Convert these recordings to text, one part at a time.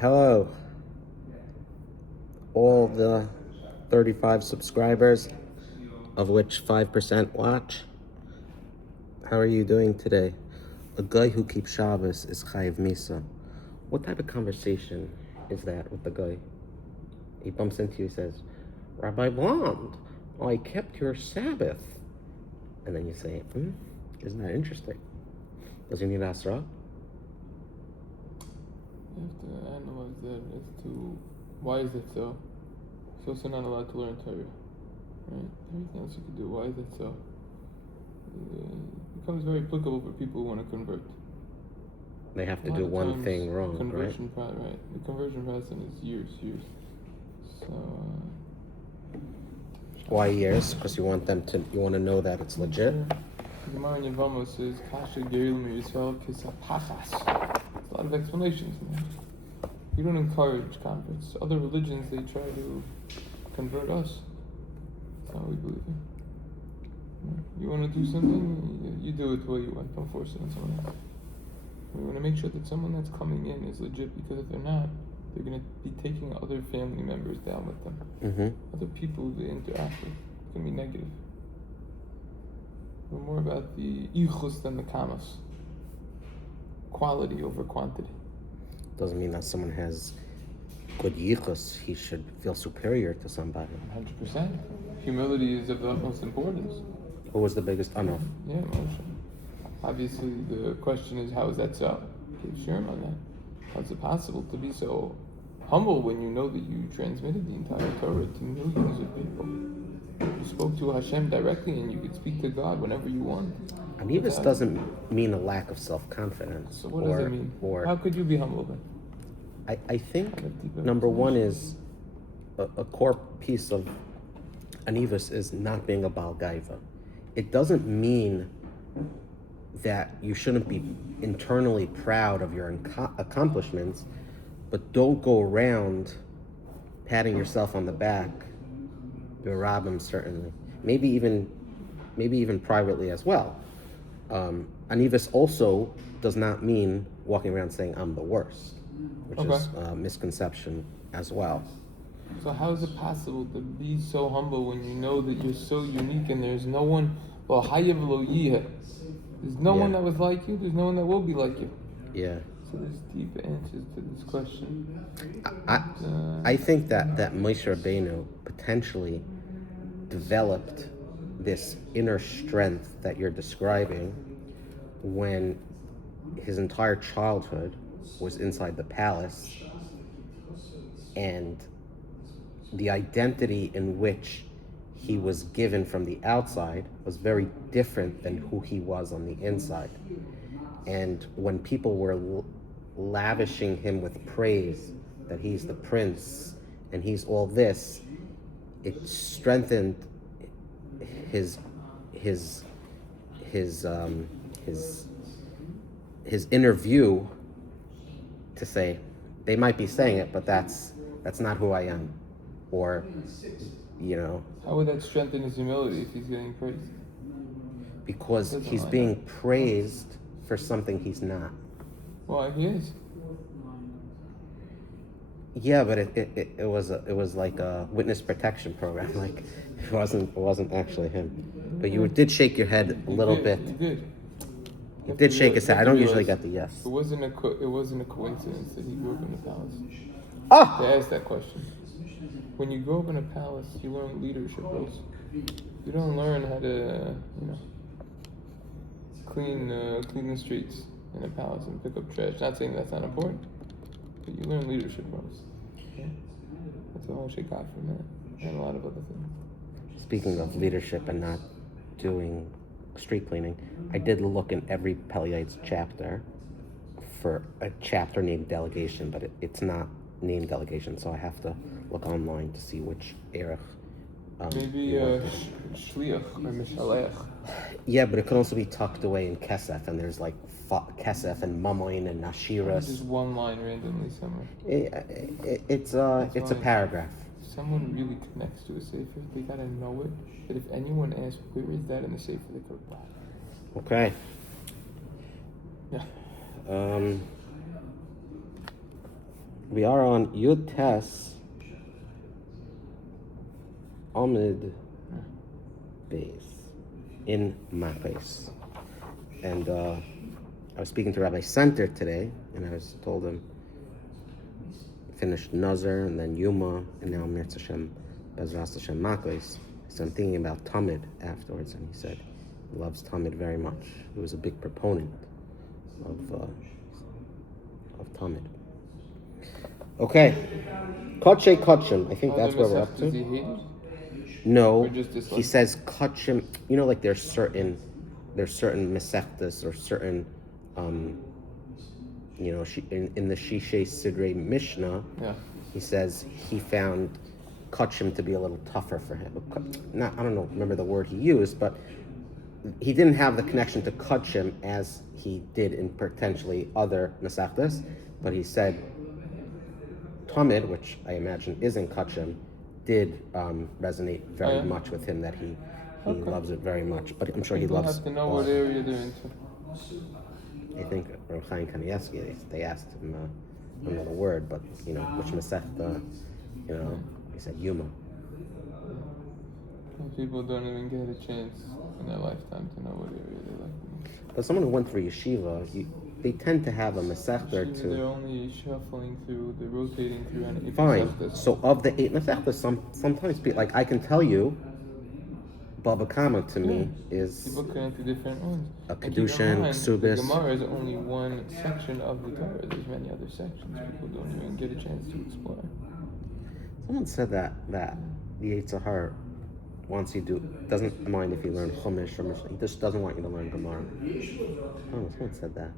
Hello, all the 35 subscribers, of which 5% watch. How are you doing today? A guy who keeps Shabbos is Chayiv Misa. What type of conversation is that with the guy? He bumps into you and says, Rabbi Blond, I kept your Sabbath. And then you say, isn't that interesting? Does he need Asra? You have to analyze that as to why is it so? So also not allowed to learn Torah, right? Everything else you could do. Why is it so? It becomes very applicable for people who want to convert. They have to do one thing wrong, conversion right? The conversion process is years. So. Why years? Because you want to know that it's legit. Gemara in Yevamos says, "Kasha Gerim Yisrael Kisapachas." There's a lot of explanations in that. You don't encourage converts. Other religions, they try to convert us. That's not what we believe in. You want to do something, you do it the way you want. Don't force it on someone else. We want to make sure that someone that's coming in is legit, because if they're not, they're going to be taking other family members down with them. Other people they interact with. It's going to be negative. We're more about the ichus than the kamas. Quality over quantity. Doesn't mean that someone has good yichus, he should feel superior to somebody. 100%. Humility is of the utmost importance. Who was the biggest? Oh no. Yeah, Moshe. Obviously, the question is, how is that so? Give Sherm on that. How is it possible to be so humble when you know that you transmitted the entire Torah to millions of people? You spoke to Hashem directly, and you could speak to God whenever you want. Ameilus doesn't mean a lack of self-confidence. So what does it mean? How could you be humble then? I think number one is a core piece of Ameilus is not being a Baal Gaiva. It doesn't mean that you shouldn't be internally proud of your accomplishments, but don't go around patting yourself on the back. Berabim, certainly. Maybe even privately as well. Ameilus also does not mean walking around saying I'm the worst, which is a misconception as well. So how is it possible to be so humble when you know that you're so unique and there's no one, there's no one that was like you, there's no one that will be like you? Yeah. So there's deep answers to this question. I think that Moshe Rabbeinu potentially developed this inner strength that you're describing when his entire childhood was inside the palace, and the identity in which he was given from the outside was very different than who he was on the inside. And when people were lavishing him with praise that he's the prince and he's all this, it strengthened his inner view to say, they might be saying it, but that's not who I am. Or, how would that strengthen his humility if he's getting praised? Because he's being praised for something he's not. Well, he is. Yeah, but it was like a witness protection program. Like it wasn't actually him. But you did shake your head a little bit. You did. You did shake his head. I don't usually get the yes. It wasn't a coincidence that he grew up in the palace. Oh! To ask that question. When you grow up in a palace, you learn leadership roles. You don't learn how to, clean the streets in a palace and pick up trash. Not saying that's not important, but you learn leadership roles. Yeah? That's what Moshe got from that, and a lot of other things. Speaking of leadership and not doing street cleaning, I did look in every Peleite's chapter for a chapter named delegation, but it's not named delegation, so I have to look online to see which erech. Maybe shliach or mishalech. Yeah, but it could also be tucked away in kesef, and there's like kesef and mamoin and nashiras. Just one line randomly somewhere. It's a paragraph. If someone really connects to a sefer, they gotta know it. But if anyone asks, where is that in the sefer, they could reply. Okay. Yeah. We are on Yud Tes Amid Beis in Makkos. And I was speaking to Rabbi Center today, and I was told him finished Nazar and then Yuma, and now Mirz Hashem, Bezras Hashem Makkos. So I'm thinking about Tamid afterwards, and he said he loves Tamid very much. He was a big proponent of Tamid. Okay, Koche Kotchim. I think that's where we're up Does to. he hate it? No, Or just dislike he says Kotchim. You know, like there's certain mesechtas or certain, in the Shishe Sidrei Mishnah. Yeah. He says he found Kotchim to be a little tougher for him. I don't know, remember the word he used, but he didn't have the connection to Kotchim as he did in potentially other mesechtas. But he said Tamid, which I imagine is in Kotchim, did resonate very much with him, that he loves it very much. But I'm sure he loves. Have to know what area they're into. I think Rav Chaim Kanievsky, they asked him, I don't know the word, but which Masechta, he said Yuma. People don't even get a chance in their lifetime to know what area they like. But someone who went through yeshiva, they tend to have a Masechta or two. They're only shuffling through, they're rotating through any Fine. Masechtas. So of the 8 Masechtas, sometimes like I can tell you, Bava Kama to me is people connect to different ones. a Kedushin, The Ksubis. Gemara is only one section of the Torah. There's many other sections people don't even get a chance to explore. Someone said that the Yetzer Hara wants you to doesn't mind if you learn Chumash or Mishnah. He just doesn't want you to learn Gemara. Oh, someone said that.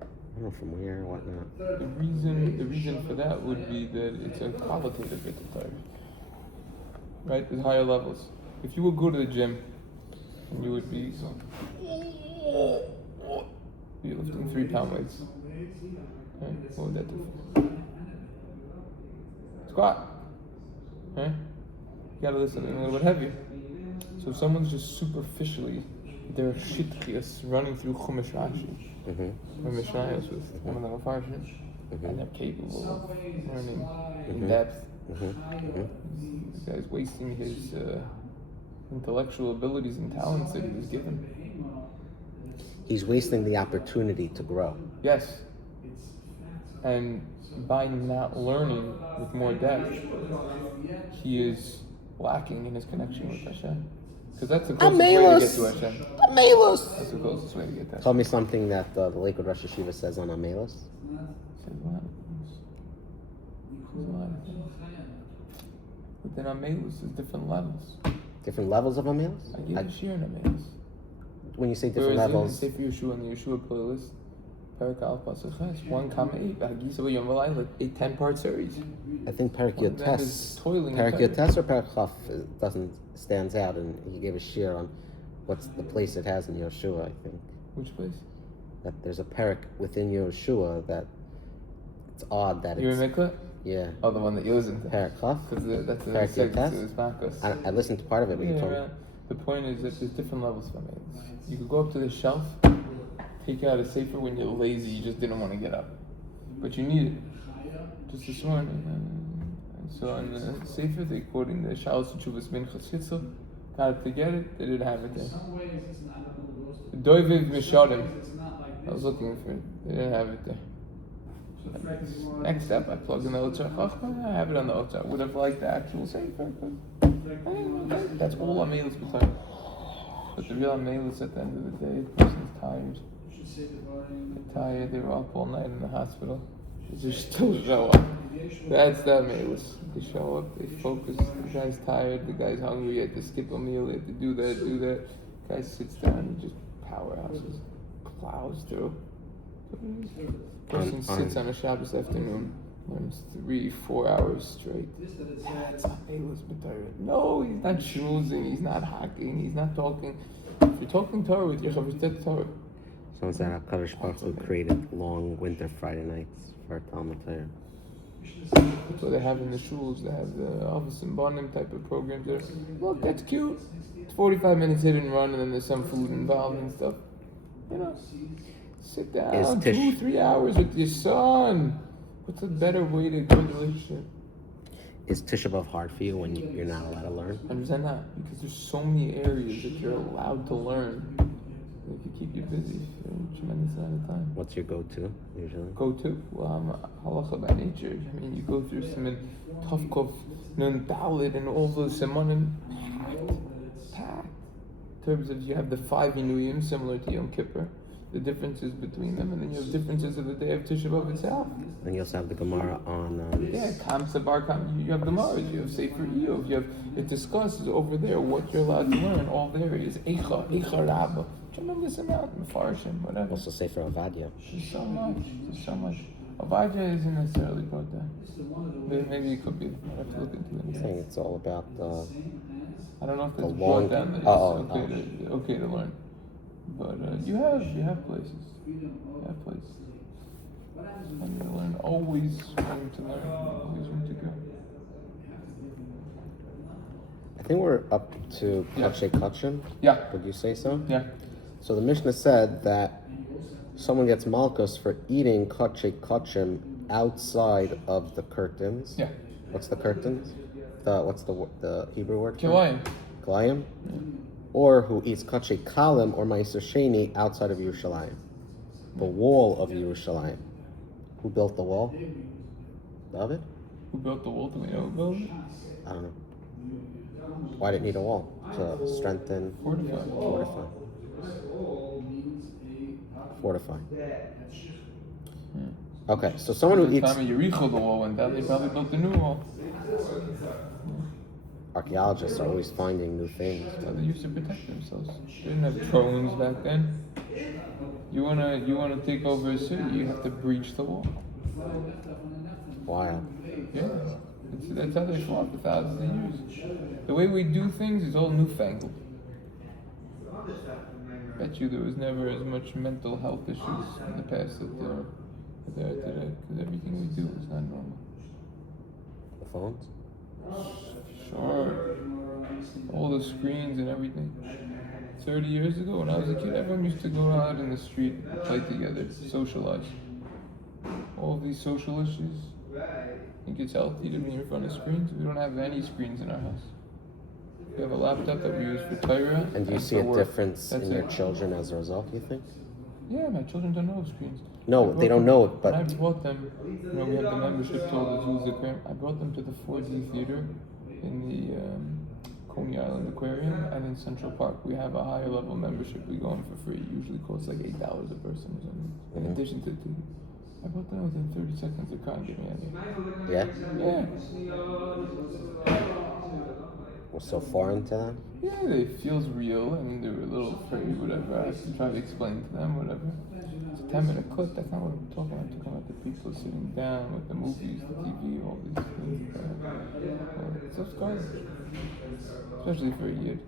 I don't know from where or whatnot. The reason for that would be that it's a qualitative bit of Torah. Right? There's higher levels. If you would go to the gym and you would be lifting 3-pound weights, right? What would that do? Squat. Right? You gotta listen something a little bit heavier. So if someone's just superficially, they're shitchias running through Chumash Rashi or Mishnayos with one of the Mefarshim, and they're capable of learning in depth. This guy's wasting his intellectual abilities and talents that he was given. He's wasting the opportunity to grow. Yes. And by not learning with more depth, he is lacking in his connection with Hashem. Because that's the closest way to get to Hashem. Ameilus! That's the closest way to get to Hashem. Tell me something that the Lakewood Rosh Hashiva says on Ameilus. Says a lot of things. Says a lot of things. But then Ameilus is different levels. Different levels of Ameilus? I gave a share in Ameilus. When you say different Whereas levels, in the Sefer Yeshua, in the Yeshua playlist, Perek Al Pasuk Ches, 1 comma 8, Hagisa Yom V'Layla, a 10-part series. I think Perek One of them Yotes, is toiling Perek in Yotes or Perek Chaf stands out, and he gave a share on what's the place it has in Yeshua, I think. Which place? That there's a Perek within Yeshua that it's odd that You're it's... in Mikla? Yeah. Oh, the one that you listen to. Perek Chaf? Because that's the Perek segment Yotes? to Makkos. I listened to part of it when you told me. The point is that there's different levels from it. You could go up to the shelf, take out a sefer when you're lazy, you just didn't want to get up. But you need it. Just this morning. And so on the sefer, they quoting the Shalos Tshuvas Minchas Chitzel, got to get it, they didn't have it there. Doiviv Misharim, I was looking for it, they didn't have it there. Next step, I plug in the Otzar Chachma, I have it on the Otzar. Would have liked the actual sefer, but that's all Ameilus b'Torah. But the real Ameilus at the end of the day, the person's tired. They're tired, they were up all night in the hospital. They just still show up. That's the Ameilus. They show up, they focus, the guy's tired, the guy's hungry, he had to skip a meal, he had to do that. The guy sits down, he just powerhouses, plows through. Person sits on a Shabbos afternoon, learns 3-4 hours straight. That's Ameilus b'Torah. No, he's not schmoozing, he's not hacking, he's not talking. If you're talking Torah with your Chavos Torah. Someone said HaKadosh Baruch Hu created long winter Friday nights for Talmud Torah. That's what they have in the shuls. They have the Avos and Bonim type of programs there. Look, that's cute. It's 45 minutes hit and run, and then there's some food involved and stuff. Sit down 2-3 hours with your son. What's a better way to build a relationship? Is Tisha B'Av hard for you when you're not allowed to learn? 100% not, because there's so many areas that you're allowed to learn. If you keep you busy for a tremendous amount of time. What's your go-to usually? Go-to? Well, I'm halacha by nature. I mean, you go through Siman Tavkov, Nun Dalid, and all those Simonim packed. In terms of you have the 5 Inuyim similar to Yom Kippur, the differences between them, and then you have differences of the day of Tisha B'Av itself. And you also have the Gemara on. Kamsa Bar Kam. You have the Mars, you have Sefer Eov, you have it discusses over there what you're allowed to learn. All there is Eicha Rabba. Tremendous amount, Mefarshim, whatever. Also Sefer Avadia. There's so much. Avadia isn't necessarily brought down. Maybe it could be. I have to look into it. I'm saying it's all about I don't know if the it's long. brought down. That it's okay to learn. But you have places. You have places. And you learn, always room to learn, always room to go. I think we're up to Kachei Kachim. Yeah. Would you say so? Yeah. So the Mishnah said that someone gets Makkos for eating Kachei Kachim outside of the curtains. Yeah. What's the curtains? What's the Hebrew word? Kilayim. Kilayim? Yeah. Or who eats Kachei Kalim or Ma'aser Sheni outside of Yerushalayim. The wall of Yerushalayim. Who built the wall? David? Who built the wall? Do we know who built it? I don't know. Why did it need a wall? To strengthen? Fortify. Okay, so someone who eats... By the time Yericho the wall went down, they probably built a new wall. Archaeologists are always finding new things. That's how they used to protect themselves. They didn't have drones back then. You wanna take over a city, you have to breach the wall. Wow. Yeah. That's how they fought for thousands of years. The way we do things is all newfangled. Bet you there was never as much mental health issues in the past that there are today, because everything we do is not normal. The phones? Sure. All the screens and everything. 30 years ago, when I was a kid, everyone used to go out in the street and play together, socialize. All of these social issues. I think it's healthy to be in front of screens. We don't have any screens in our house. We have a laptop that we use for Torah. And do you see a difference in your children as a result, you think? Yeah, my children don't know screens. No, they don't know it, but... I brought them, we have the membership told us who's the aquarium. I brought them to the 4D Theater in the Coney Island Aquarium and in Central Park. We have a higher level membership. We go in for free. It usually costs like $8 a person or something. In addition to the I brought them within 30 seconds. They're crying, get me out of here. Yeah? Yeah. We're so foreign to them? Yeah, it feels real. I mean, they were a little afraid, whatever. I have to try to explain to them, whatever. It's a 10-minute clip. That's not what I'm talking about. I'm talking about the people sitting down with the movies, the TV, all these things. Subscribe. Especially for a yid.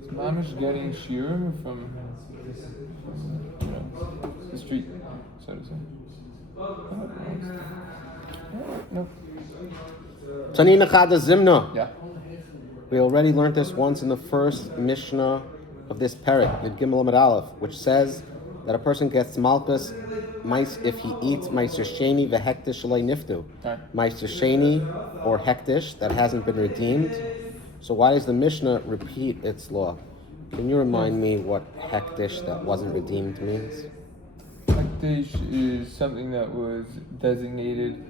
It's mamish getting shirim from the street, so to say. Nope. Tanina Chada Zimna. Yeah. We already learned this once in the first Mishnah of this parak, Yud Gimel Amud Aleph, which says that a person gets malchus if he eats ma'aser sheni v'hektish shalei niftu. Ma'aser sheni or hektish that hasn't been redeemed. So why does the Mishnah repeat its law? Can you remind me what hektish that wasn't redeemed means? Hektish is something that was designated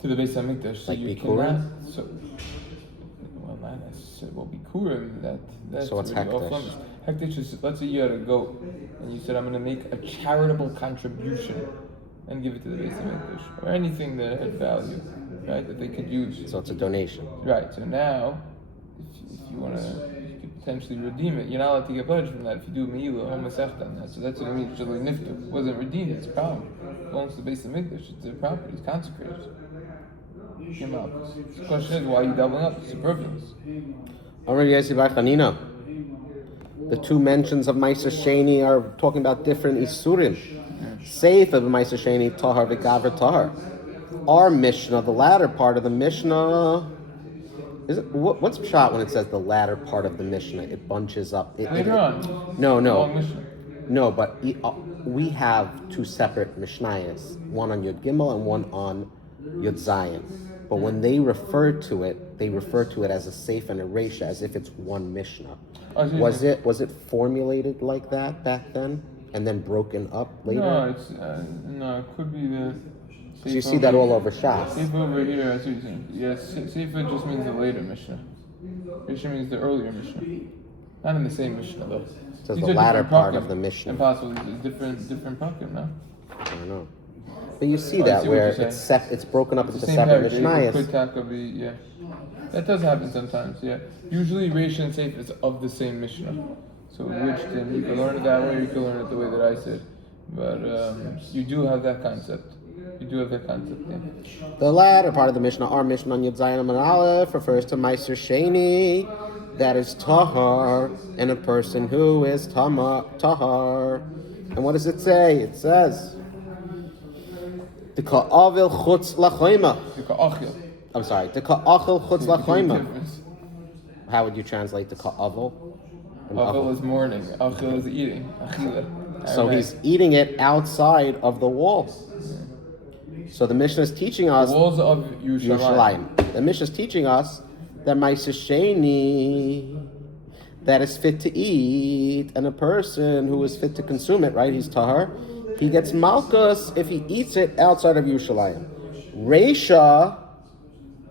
to the Beis Hamikdash. So like you Bikurim? Not necessarily. Well, Bikurim, that's so what's already off hektish? limits. Hektish is, let's say you had a goat, and you said, I'm going to make a charitable contribution and give it to the Beis Hamikdash, or anything that had value, right, that they could use. So it's a donation. Right, so now, if you want to, you could potentially redeem it. You're not allowed to get pledged from that if you do Me'ilah or Masechta on that. So that's what it means, Shalei Niftu. It wasn't redeemed, it's a problem. It belongs to the Beis Hamikdash, it's their property, it's consecrated. The question is, why are you doubling up? It's superfluous. The two mentions of Ma'aser Sheni are talking about different Isurim. Seif of Ma'aser Sheni, Tahar v'Gavra Tahar. Our Mishnah, the latter part of the Mishnah, what's pshat when it says the latter part of the Mishnah? It bunches up. Later on. No, but we have two separate Mishnayos, one on Yud Gimel and one on Yud Zayin. But when they refer to it as a seif and a reisha, as if it's one Mishnah. Was it formulated like that back then, and then broken up later? No, it could be the. So you see that all over Shas. Seif over here, I see what you're saying. Yes, Seif just means the later Mishnah. Reisha means the earlier Mishnah. Not in the same Mishnah though. So the latter part of the Mishnah. Impossible. It's different pakim, no? I don't know. But you see that where it's broken up into separate Mishnayos. Yeah. That does happen sometimes, yeah. Usually Reisha and Seif is of the same Mishnah. So which then you can learn it that way or you can learn it the way that I said. But you do have that concept. Yeah. The latter part of the Mishnah, our Mishnah on Yud Zayin Amud Aleph, refers to Meiser Sheni, that is Tahar, and a person who is Tahar. And what does it say? It says, T'ka'avil chutz l'choyma. I'm sorry, T'ka'achil chutz l'choyma. How would you translate T'ka'avil? Avil is mourning, achil is eating. So he's eating it outside of the wall. So the Mishnah is teaching us the walls of Yerushalayim. The Mishnah is teaching us that Meiser Sheni, that is fit to eat, and a person who is fit to consume it, right? He's tahar. He gets Makkos if he eats it outside of Yerushalayim. Reisha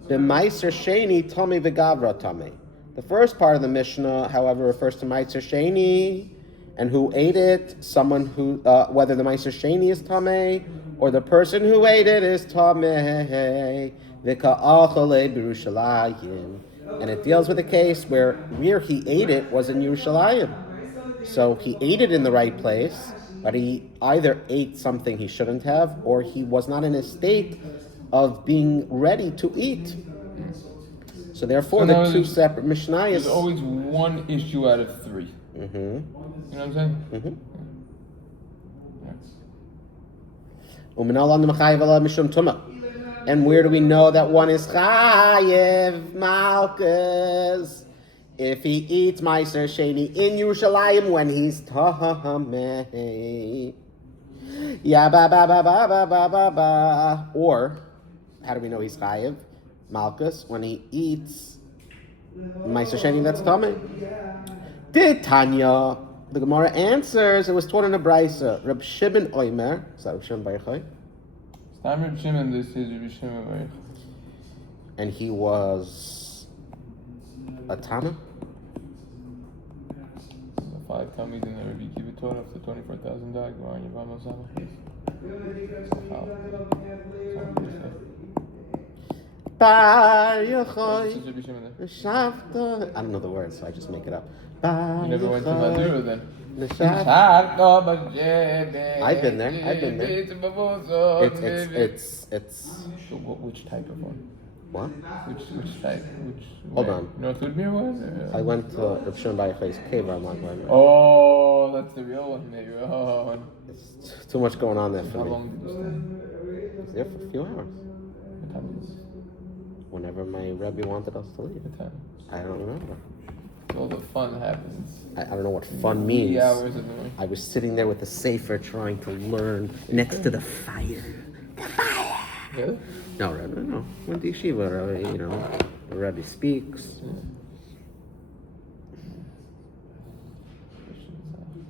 b'Meiser Sheni Tami v'Gavra Tami. The first part of the Mishnah, however, refers to Meiser Sheni, and who ate it, someone who, whether the Meiser Sheni is Tameh, or the person who ate it is Tameh, V'ka'achale b'Yerushalayim. And it deals with a case where he ate it was in Yerushalayim. So he ate it in the right place, but he either ate something he shouldn't have, or he was not in a state of being ready to eat. So therefore, the two separate Mishnayos. There's always one issue out of three. Mm-hmm. You know what I'm saying? Mm-hmm. And where do we know that one is chayev malchus? If he eats Meiser Sheni in Yerushalayim when he's tameh. Ya ba ba ba ba ba ba ba ba. Or how do we know he's chayev malchus when he eats Meiser Sheni that's tameh? Did Tanya? The Gemara answers, it was taught in a Brisa. Reb Shimon Oimer. Is that Reb Shimon Beichai? Reb Shimon, this is Reb Shimon Beichai. And he was a Tana? The 5 Talmidim in the Rabbi Kiva taught after 24,000 died. Gemara Yevamos Alachis. Bar Yochai. I don't know the words, so I just make it up. You never went to Madura then? I've been there. It's. Which type of one? What? Which type? Hold on. North Woodmere one? I went to Reb Shimon Beichai's cave. I'm not going there. Oh, that's the real one, maybe. Oh. It's too much going on there for How me. long did you stay? I was there for a few hours. What time is it? Whenever my Rebbe wanted us to leave. What time? I don't remember. All the fun happens. I don't know what fun means. 3 hours of the morning. I was sitting there with the sefer trying to learn next to the fire. The fire! Really? No, Rebbe, no. Went to yeshiva, the Rebbe speaks.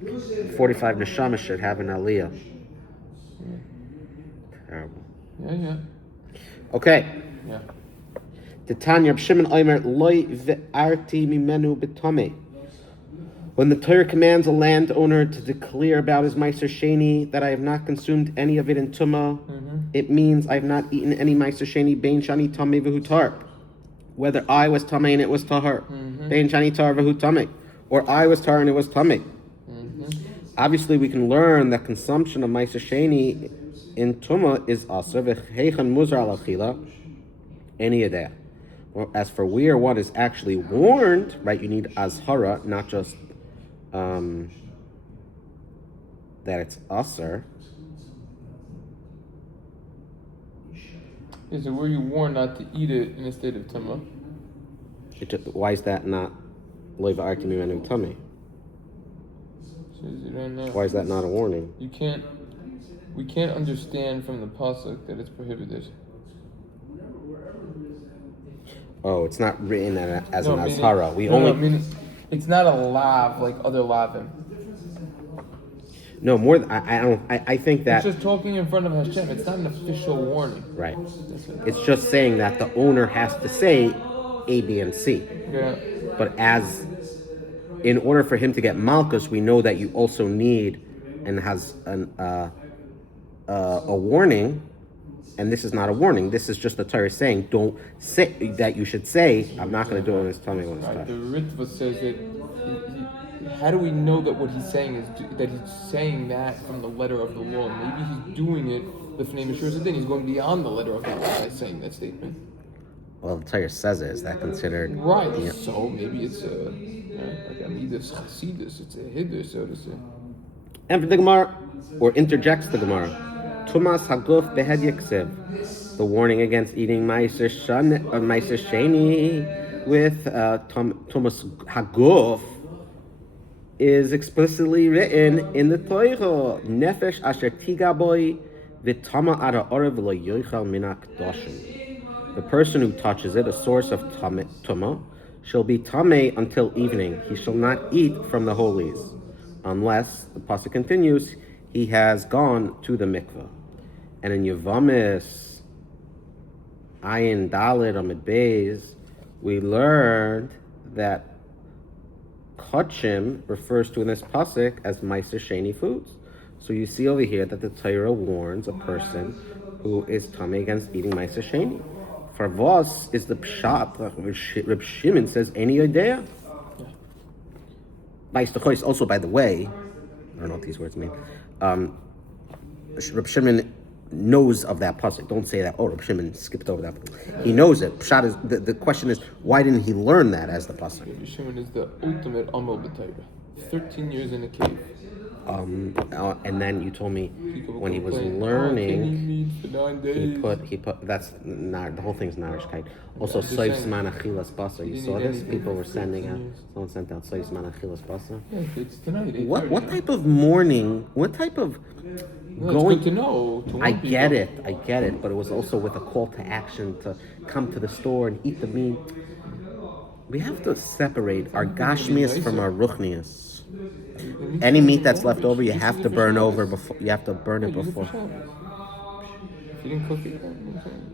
Yeah. 45 neshamas should have an aliyah. Terrible. Yeah. Okay. Yeah. The Tanya Reb Shimon Omer loy ve'arti mimenu b'tomei. When the Torah commands a landowner to declare about his Meiser Sheni that I have not consumed any of it in Tumah, it means I have not eaten any Meiser Sheni bein shani tamei v'hutar. Whether I was tamei and it was tahar, bein shani tar v'hutamei, or I was tar and it was tamei. Obviously, we can learn that consumption of Meiser Sheni in Tumah is aser v'heichan muzar al achila any of that. As for where one is actually warned, right? You need azhara, not just that it's aser. Yeah, so were you warned not to eat it in a state of tumah? Why is that not loiva arkim mimenu tummy? Why is that not a warning? We can't understand from the pasuk that it's prohibited. Oh, it's not written as an meaning- azhara. We no, only meaning it's not a lav like other lavim. no more. I don't. I think that It's just talking in front of Hashem. It's not an official warning. right. That's it. It's just saying that the owner has to say A, B, and C. Yeah. But as in order for him to get Makkos, we know that you also need and has a warning. And this is not a warning. This is just the Torah saying, don't say that you should say, I'm not going to do it on his tummy when it's Right. touched. The Ritva says that. How do we know that what he's saying is that he's saying that from the letter of the law? Maybe he's doing it l'fnei Mishur Zadin. He's going beyond the letter of the law by saying that statement. Well, the Torah says it. Is that considered? Right. Yeah. So maybe it's like Ameilus Chasidus. It's a hiddur, so to say. And for the Gemara, or interjects the Gemara, Tumas Haguf Behed Yeksev, the warning against eating Meiser Sheni with Tumas Haguf is explicitly written in the Torah. Nefesh Asher Tigaboy V'Tama Ara Orev Lo Yoichal Minak Doshim. The person who touches it, a source of Tuma, shall be Tameh until evening. He shall not eat from the holies, unless, the pasuk continues, he has gone to the mikveh. And in Yevamis, Ayin Dalet Amid Beis, we learned that Kachim refers to in this pasuk as Meiser Sheni foods. So you see over here that the Torah warns a person who is tamei against eating Meiser Sheni. For Vos is the pshat. Reb Shimon says any idea. Meister also, by the way, I don't know what these words mean. Reb Shimon knows of that pasuk. Don't say that. Oh, Reb Shimon skipped over that. He knows it. Pshat is the question is why didn't he learn that as the pasuk? Reb Shimon is the ultimate Amel b'Torah. 13 years in a cave. And then you told me when he was Can learning, you read for 9 days? he put that's not the whole thing's narishkeit. Also, just soif saying. zman achilas basa. You Didn't saw eat this? anything People for were sending 13 out. years. Someone sent out soif zman achilas basa. Yeah, it's tonight. 8:30, What type of mourning? What type of No, going? it's good to know. To I warn get people. it, but it was also with a call to action to come to the store and eat the meat. We have to separate our gashmias from our ruchnias. Any meat that's left over, you have to burn over before. You have to burn it Yeah, use it for before. Shabbos. If you didn't cook it, then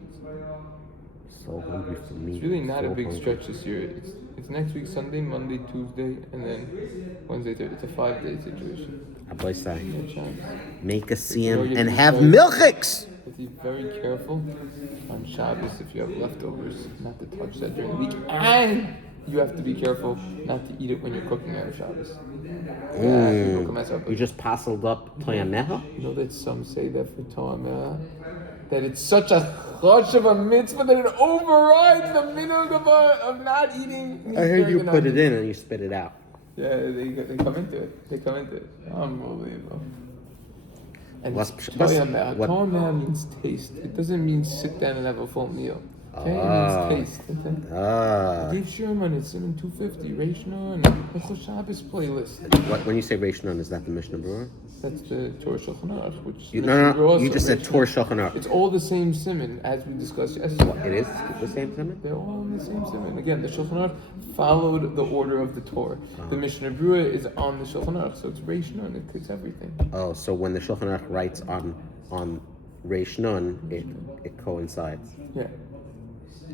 So hungry for meat. it's really not so a big hungry. stretch this year. It's next week Sunday, Monday, Tuesday, and then Wednesday, Thursday. It's a 5-day situation. Abba say, No chance. make a You siyam have and to be have very- milchiks. You have to be very careful on Shabbos if you have leftovers, not to touch that during the week. And you have to be careful not to eat it when you're cooking out of Shabbos. Yeah, people can mess up. You just passed up toyameha. You know that some say that for Toameh, that it's such a chush of a mitzvah that it overrides the minhag of not eating meat I heard during you the put night. it in and you spit it out. Yeah, they come into it. They come into it. Unbelievable. And Toameh means taste. It doesn't mean sit down and have a full meal. Okay, it means taste. Okay? Dave Sherman, it's in 250, Reishna, and the Shabbos playlist. What when you say Reish Nun, is that the Mishnah Berurah? That's the Torah Shulchan Aruch, which No. You also just said Reish Torah Nun. Shulchan Aruch. It's all the same simon as we discussed yesterday. It is the same simon? They're all in the same simon. Again, the Shulchan Aruch followed the order of the Torah. The Mishnah Berurah is on the Shulchan Aruch, so it's Reish Nun. It's everything. Oh, so when the Shulchan Aruch writes on Reish Nun, it coincides. Yeah.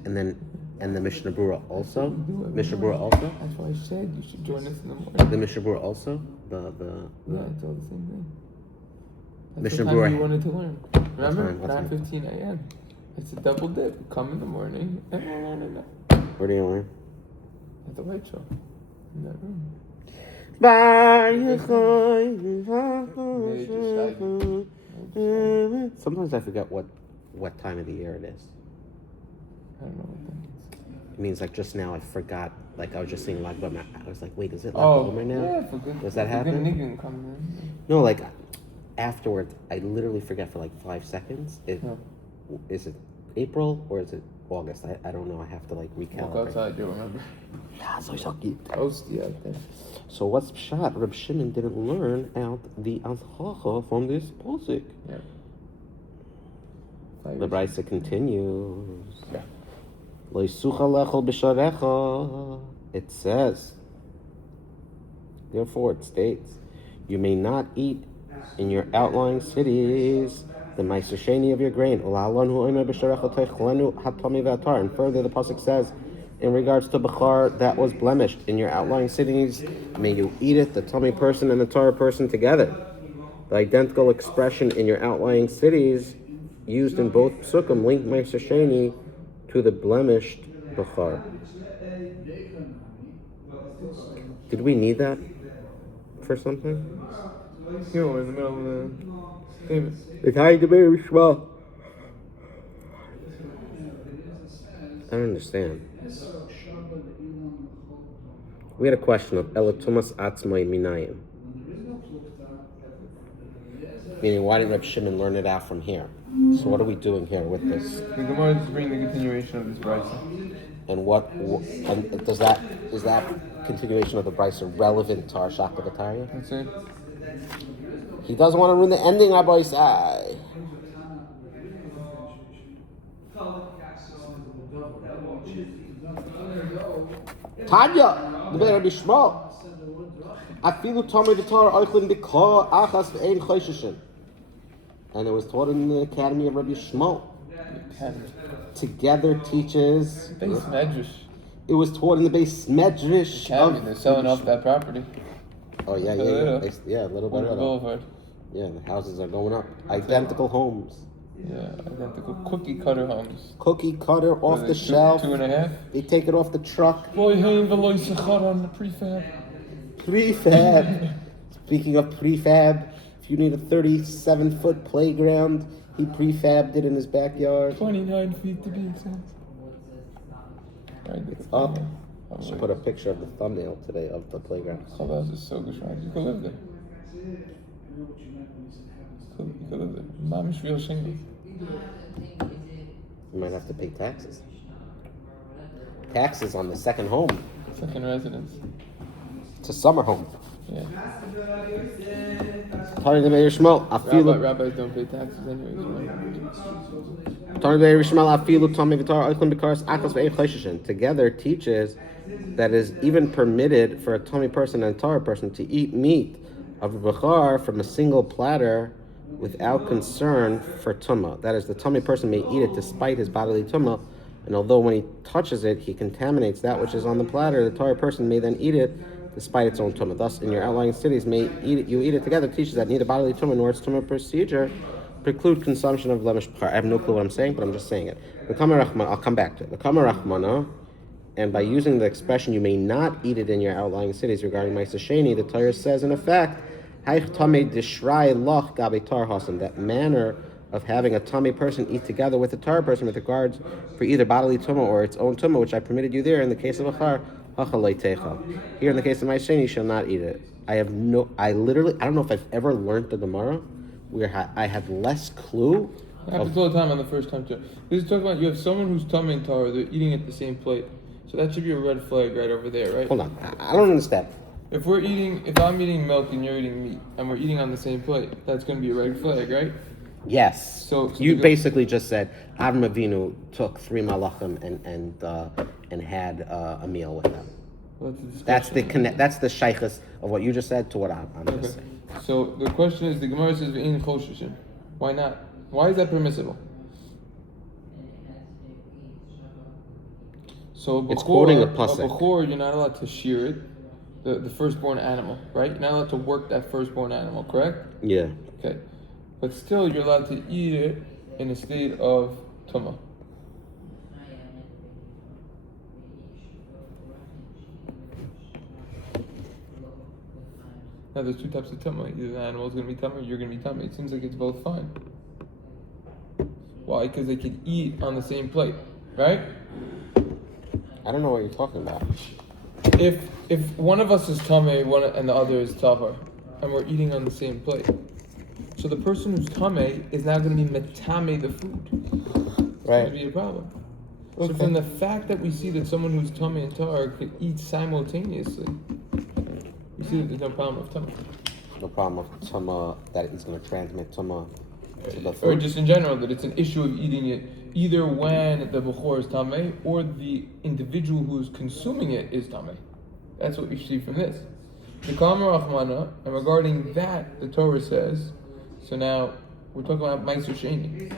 And the Mishnah Berurah also? Do it. Mishnah Berurah also? That's why I said you should join us in the morning. The Mishnah Berurah also? The Yeah, it's all the same thing. That's Mishnah what time Berurah. you wanted to learn. Remember? What time? 9:15 a.m. It's a double dip. Come in the morning and we'll learn it now. Where do you learn? At the White Show. In that room. Sometimes I forget what time of the year it is. I don't know what that means. It means like just now I forgot. Like I was just saying Lag B'Omer. I was like, wait, is it Lag Oh, B'Omer now? yeah, for good. Does that for good happen? niggin come in. No, like afterwards, I literally forget for like 5 seconds. Is it April or is it August? I don't know. I have to like Walk recalibrate. outside, you'll remember. Yeah, so sucky. Toasty out there. So what's pshat? Reb Shimon didn't learn out the azchacha from this posik. Yeah. The Brisa continues. Yeah. Lo yisucha lechol b'sharecha. It says, therefore it states, you may not eat in your outlying cities the meiser sheni of your grain. And further, the pasuk says, in regards to bechar that was blemished in your outlying cities, may you eat it, the tummy person and the Torah person together. The identical expression in your outlying cities used in both psukim link meiser sheni to the blemished bechar. Did we need that for something? Here we're in the middle of the statement. It's hard to be small. I don't understand. We had a question of elatumas atzmai minayim. Meaning, why didn't Reb Shimon learn it out from here? So what are we doing here with this? The Gemara is bringing the continuation of this brisa. And and is that continuation of the brisa relevant to our Shakavatariya? That's it. He doesn't want to ruin the ending, Rabbi Isai. Tanya, the better Rabbi Shmuel. Afilu Tomer v'Torah oichlin b'kol achas v'ein chosheshin. And it was taught in the academy of Rabbi Shmuel. Together teaches. Base medrash. It was taught in the base medrash. Academy. They're selling off that property. Oh yeah, A little by little. Boulevard. Yeah, the houses are going up. Identical homes. Yeah, identical cookie cutter homes. Cookie cutter off the shelf. 2.5. They take it off the truck. Boy, hey, veloy sechar on the prefab. Prefab. Speaking of prefab, if you need a 37-foot playground, he prefabbed it in his backyard. 29 feet to be exact. Right, It's up. I should put a picture of the thumbnail today of the playground. Clubhouse is so good. You could live there. You could live there. Mamish real shingle. You might have to pay taxes. Taxes on the second home. Second residence. It's a summer home. Yeah. Tani de Meir Shmuel, afilu. Rabbis don't pay taxes anyways, right? Tani de Meir Shmuel, afilu Tomei v'Torah oichlin b'karas achas ve'ein chosheshin. Together teaches that it is even permitted for a tummy person and a Torah person to eat meat of a bechar from a single platter without concern for tumah. That is, the tummy person may eat it despite his bodily tumah, and although when he touches it, he contaminates that which is on the platter, the Torah person may then eat it despite its own tumah. Thus, in your outlying cities, you eat it together, teaches that neither bodily tumah nor its tumah procedure preclude consumption of blemish bechar. I have no clue what I'm saying, but I'm just saying it. I'll come back to it. And by using the expression, you may not eat it in your outlying cities regarding Ma'aseh Sheni, the Torah says, in effect, that manner of having a tummy person eat together with a Torah person with regards for either bodily tumah or its own tumah, which I permitted you there in the case of Achar, here in the case of Ma'aseh Sheni, you shall not eat it. I don't know if I've ever learned the Gemara where I had less clue. It happens all the time on the first time too. This is talking about you have someone who's tummy and Torah, they're eating at the same plate. So that should be a red flag right over there, right? Hold on, I don't understand. If I'm eating milk and you're eating meat, and we're eating on the same plate, that's going to be a red flag, right? Yes. So you basically just said Avram Avinu took 3 malachim and had a meal with them. Well, that's the shaykhus of what you just said to what I'm just saying. So the question is, the Gemara says ve'ein chosheshin. Why not? Why is that permissible? So it's quoting a pasuk. A bechor, you're not allowed to shear it, the firstborn animal, right? You're not allowed to work that firstborn animal, correct? Yeah. Okay. But still, you're allowed to eat it in a state of tumah. Now, there's 2 types of tumah. Either the animal's going to be tumah or you're going to be tumah. It seems like it's both fine. Why? Because they can eat on the same plate, right? I don't know what you're talking about. If one of us is tameh and the other is tahor, and we're eating on the same plate, so the person who's tameh is now going to be metame the food. It's going to be a problem. Okay. So from the fact that we see that someone who's tameh and tahor could eat simultaneously, we see that there's no problem with tumah. No problem with tumah, that it's going to transmit tumah to the food. Or just in general, that it's an issue of eating it either when the Bechor is Tameh or the individual who's consuming it is Tameh. That's what we see from this. The Kamar Achmana, and regarding that, the Torah says, so now we're talking about Meiser Sheni.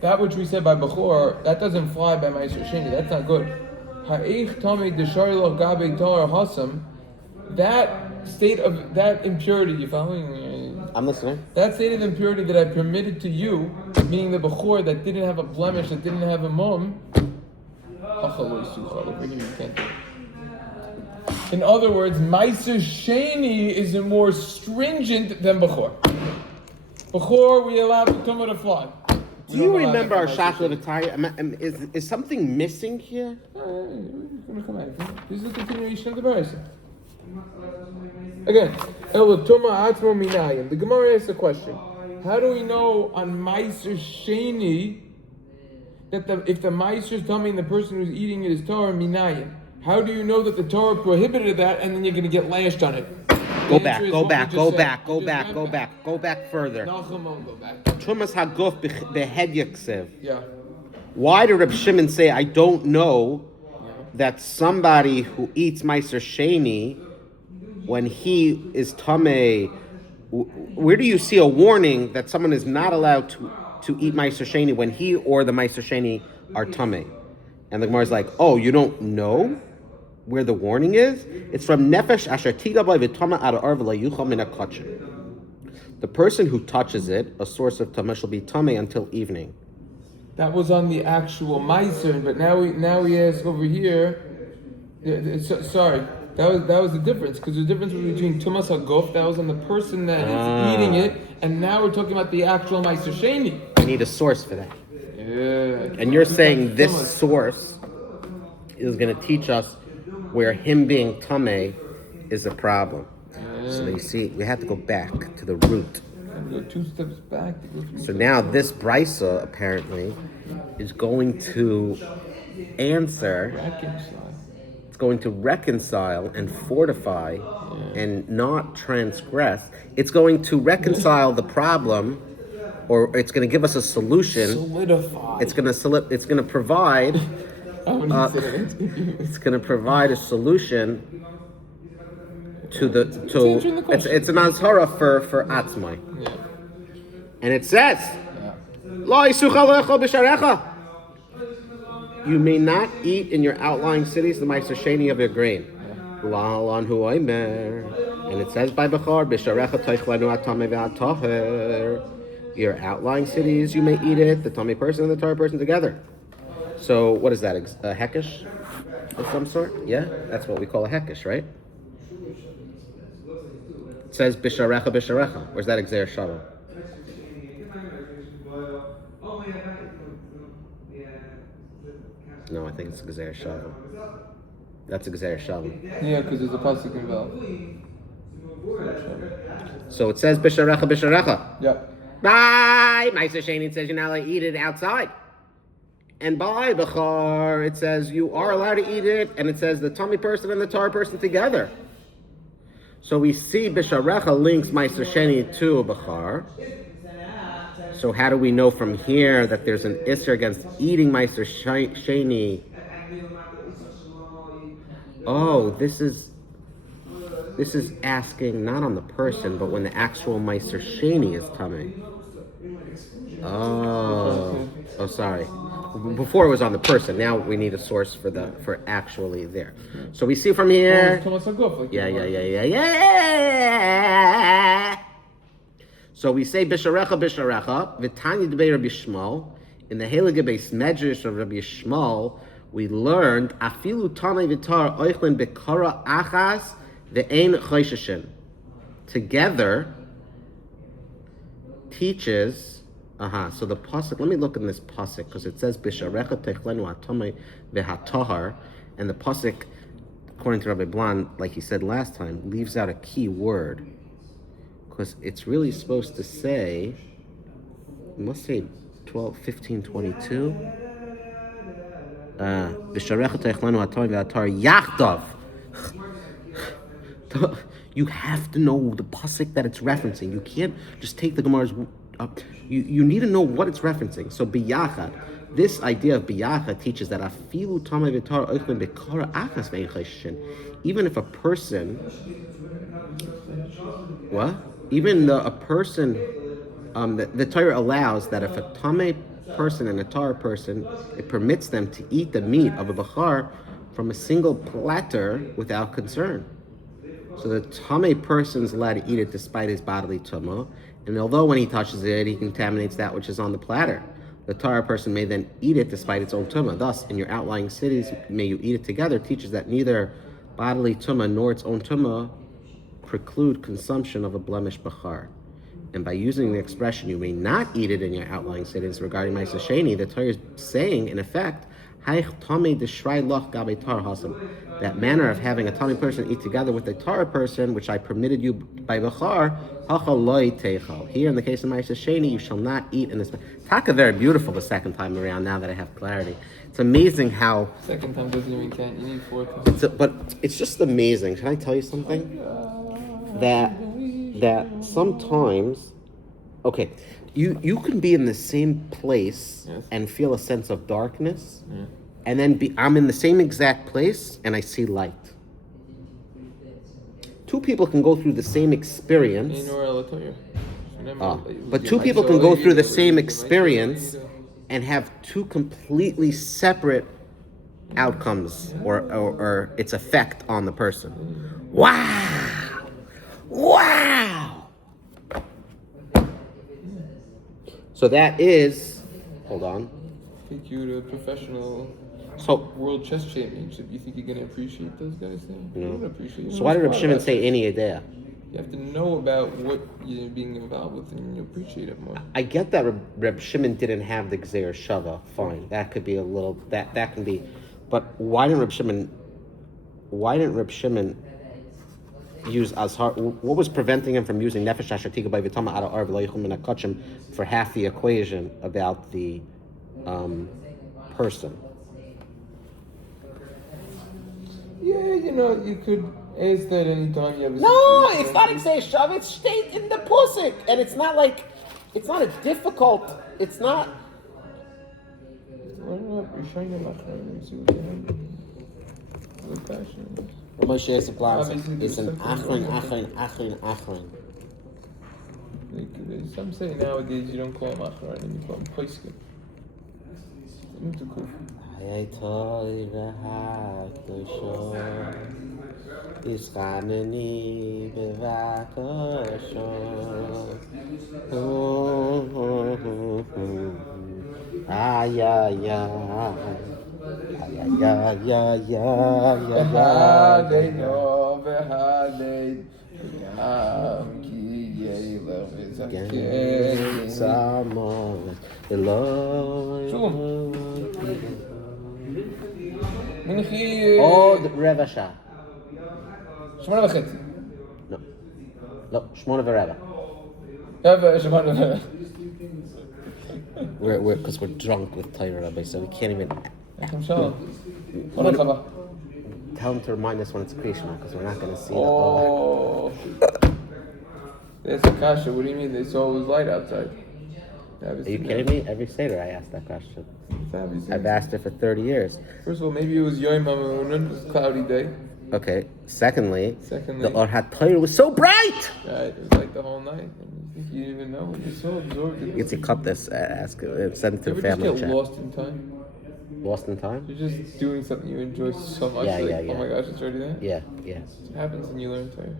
That which we said by Bechor, that doesn't fly by Meiser Sheni, that's not good. Ha'eich Tameh Deshari Lo Gabe Tar Hasam, that state of, that impurity, you following? I'm listening. That state of impurity that I permitted to you, meaning the Bechor that didn't have a blemish, that didn't have a mum, over here you can't do it. In other words, Meiser Sheni is more stringent than Bechor. Bechor, we allow the tumah to fly. Do you remember our Shachla V'Taya? Is something missing here? This is the continuation of the Barisa. Again, the Gemara asks a question. How do we know on Meiser Sheni that if the Meiser is telling the person who's eating it is Torah Minayin? How do you know that the Torah prohibited that and then you're going to get lashed on it? Go back further. Tumas Haguf Behed Yaksev. Yeah. Why did Reb Shimon say, I don't know that somebody who eats Meiser Sheni, when he is Tameh, where do you see a warning that someone is not allowed to eat Meiser Sheni when he or the Meiser Sheni are Tameh? And the Gemara is like, oh, you don't know where the warning is? It's from Nefesh Asher Tigabay V'Tama Ad Arvela Yuchal Min HaKachim. The person who touches it, a source of Tameh, shall be Tameh until evening. That was on the actual Meiser, but now we ask over here. Sorry, that was the difference, because the difference was between Tumas HaGof, that was on the person that is eating it, and now we're talking about the actual Meiser Sheni. I need a source for that. Yeah. And you're saying this source is going to teach us where him being Tameh is a problem. Yeah. So you see, we have to go back to the root. Go 2 steps back. So now this brisa apparently is going to answer. It's going to reconcile and fortify and not transgress. It's going to reconcile the problem, or it's going to give us a solution. Solidify. It's going to provide. It's going to provide a solution to it's an azhara for atzmai. Yeah. And it says, "Lo yisucha lecha b'sharecha." You may not eat in your outlying cities the ma'aser sheni of your grain. La'alan hu oimer. And it says by Bechor, b'sharecha toichlenu atamei ve'ataher. Your outlying cities, you may eat it, the Tamei person and the Torah person together. So what is that? A hekesh of some sort? Yeah, that's what we call a hekesh, right? It says bisharecha bisharecha. Where's that exer shalom? No, I think it's exer shalom. That's exer shalom. Yeah, because there's a pasuk involved. So it says bisharecha bisharecha. Yeah. By Meiser Sheni, says you're not allowed to eat it outside. And by Bechor, it says you are allowed to eat it, and it says the Tamei person and the Torah person together. So we see Bisharecha links Meiser Sheni to Bechor. So how do we know from here that there's an Isser against eating Meiser Sheni? Oh, this is asking not on the person, but when the actual Meiser Sheni is Tamei. Oh, sorry. Before it was on the person. Now we need a source for actually there. So we see from here. Yeah. So we say Bisharecha Bisharecha V'Tanya Debei Rabbi Shmuel in the Heilige Beis Medrash of Rabbi Shmuel. We learned Afilu Tamei V'Tar Oichlin Bekara Achas Ve'Ein Chosheshin. Together teaches. So the pasuk. Let me look in this pasuk because it says Bisharecha Techlenu Atamei VeHatahar, and the pasuk, according to Rabbi Blan, like he said last time, leaves out a key word because it's really supposed to say. It must say 12, 15, 22. Bisharecha Techlenu Atamei VeHatahar Yachdav. You have to know the pasuk that it's referencing. You can't just take the Gemara's You need to know what it's referencing. So biyachad, this idea of biyachad teaches that afilu tamei v'tar oichlin bekara achas ve'en chayshin. Even if a person, what? Even a person, the Torah allows that if a tamei person and a tar person, it permits them to eat the meat of a bachar from a single platter without concern. So the tamei person is allowed to eat it despite his bodily tumah, and although when he touches it, he contaminates that which is on the platter. The Torah person may then eat it despite its own tumah. Thus, in your outlying cities, may you eat it together, teaches that neither bodily tumah nor its own tumah preclude consumption of a blemished bachar. And by using the expression, you may not eat it in your outlying cities regarding Ma'aseh Sheni, the Torah is saying, in effect, that manner of having a Tami person eat together with a Torah person, which I permitted you by Bachar, here in the case of Ma'aseh Sheni, you shall not eat in this. Taka very beautiful the second time around, now that I have clarity. It's amazing how... Second time doesn't even count, you need fourth time. But it's just amazing. Can I tell you something? That sometimes... Okay, you can be in the same place and feel a sense of darkness, and then I'm in the same exact place and I see light. Two people can go through the same experience. But two people can go through the same experience and have two completely separate outcomes or its effect on the person. Wow! Wow! So that is, hold on. Take you to a professional world chess championship. You think you're going to appreciate those guys then? No. You don't appreciate them. So why did Reb Shimon say any idea? You have to know about what you're being involved with and you appreciate it more. I get that Reb Shimon didn't have the Gzeir Shava. Fine. That could be a little, that can be. But why didn't Reb Shimon use Azhar? What was preventing him from using Nefesh Asher by Vitama Ada Arv Leichum and Akachim for half the equation about the person? Yeah, you could ask that anytime you have a No, it's not Gzeir Shava. It's state in the Pusik, and it's not like, it's not a difficult. It's not. You're shining my friend and see what you have. Good passion. Moshe is an achron. Some say nowadays you don't call him achron and you call him poiskim. עוד רבע שעה. 8:30. לא, 8:15. Because we're drunk with Torah, Rabbi, so we can't even. Tell him to remind us when it's Krishna, because we're not going to see That's a kasha. What do you mean? It's always light outside. Are you kidding me? Every Seder I asked that question. I've asked it for 30 years. First of all, maybe it was Yom HaMe'unan, it was a cloudy day. Okay. Secondly, the Or HaTorah was so bright! Right, it was like the whole night. And you think you didn't even know. You're so absorbed in it. You get to cut this, send it to the family just get chat. lost in time? Lost in time? You're just doing something you enjoy so much. Yeah. Oh my gosh, it's already there? Yeah. It happens when you learn Torah.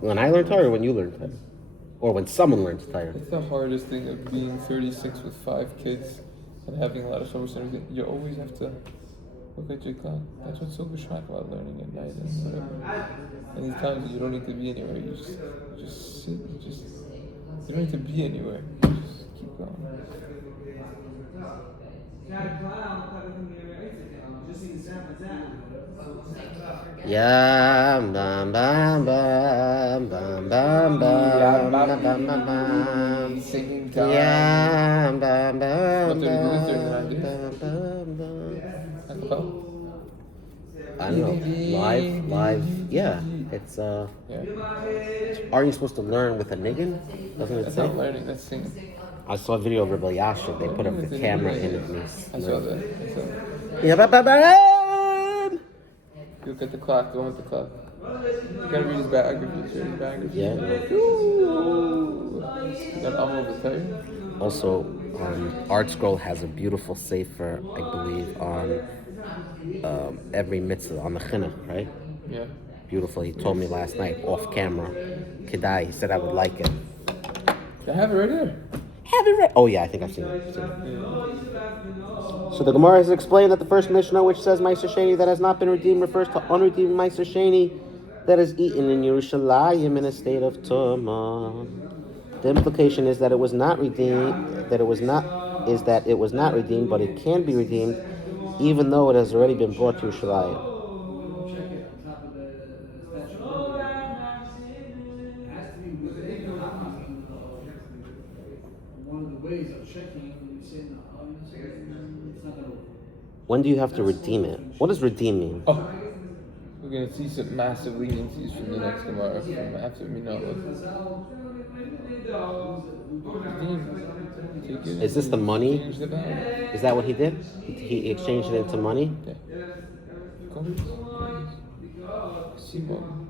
When I learn Torah or when you learn Torah? Or when someone learns Torah? It's the hardest thing of being 36 with 5 kids and having a lot of service and everything. You always have to look at your clock. That's what's so geschmack about learning at night and whatever. And these times you don't need to be anywhere. You just sit. You don't need to be anywhere. You just keep going. Yeah, bam bam bam bam bam bam bam bam bam. Singing time. Yeah, bam bam What do we do this during the bam 90s? bam bam. I don't know. Live, yeah. It's Yeah. aren't you supposed to learn with a niggin? Doesn't it That's say? not learning, that's singing. I saw a video of Rabbi Yasha. They put up It's the a camera niggin. in it. And I saw that. Yeah, You look at the clock, the one with the clock. You gotta read his biography. His biography. Yeah. Ooh. That I'm over there. Also, Art Scroll has a beautiful sefer, I believe, on every mitzvah on the chinuch, right? Yeah. Beautiful. He told me last night off camera. Kedai. He said I would like it. I have it right there. Have it read? Oh yeah, I think I've seen it. So the Gemara has explained that the first Mishnah, which says Meiser Sheni that has not been redeemed, refers to unredeemed Meiser Sheni that is eaten in Yerushalayim in a state of tumah. The implication is that it was not redeemed. That it was not redeemed, but it can be redeemed, even though it has already been brought to Yerushalayim. When do you have to redeem it? What does redeem mean? Oh, we're gonna see some massive leniencies from the next Gemara from after Minallah. Is this the money? Change the value. Is that what he did? He exchanged it into money? Yeah. Coins. Simon.